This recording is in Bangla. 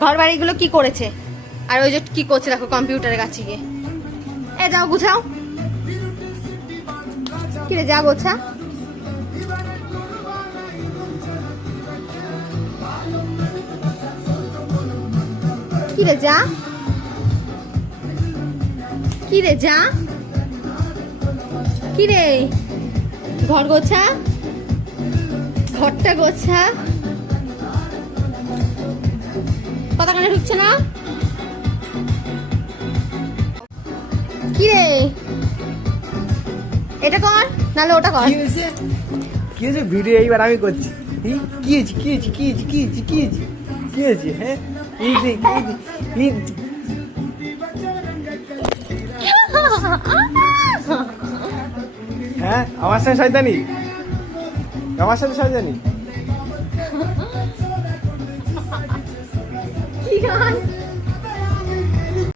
ঘর বাড়িগুলো কি করেছে? আর ওই যে কি করছে দেখো কম্পিউটারের কাছে গিয়ে। এ, যাও, গুছাও। কি রে যা গোছা। কি রে যা। কি রে যা। কি রে ঘর গোছা। ঘরটা গোছা। কথা কানে ঢুকছে না কি রে এটা কর নাহলে ওটা কর কি হয়েছে ভিডিও এইবার আমি করছি কি হয়েছে কি হয়েছে কি হয়েছে কি হয়েছে কি হয়েছে কি হয়েছে হ্যাঁ। হ্যাঁ আমার সাথে শয়তানি আমার সাথে শয়তানি কি গান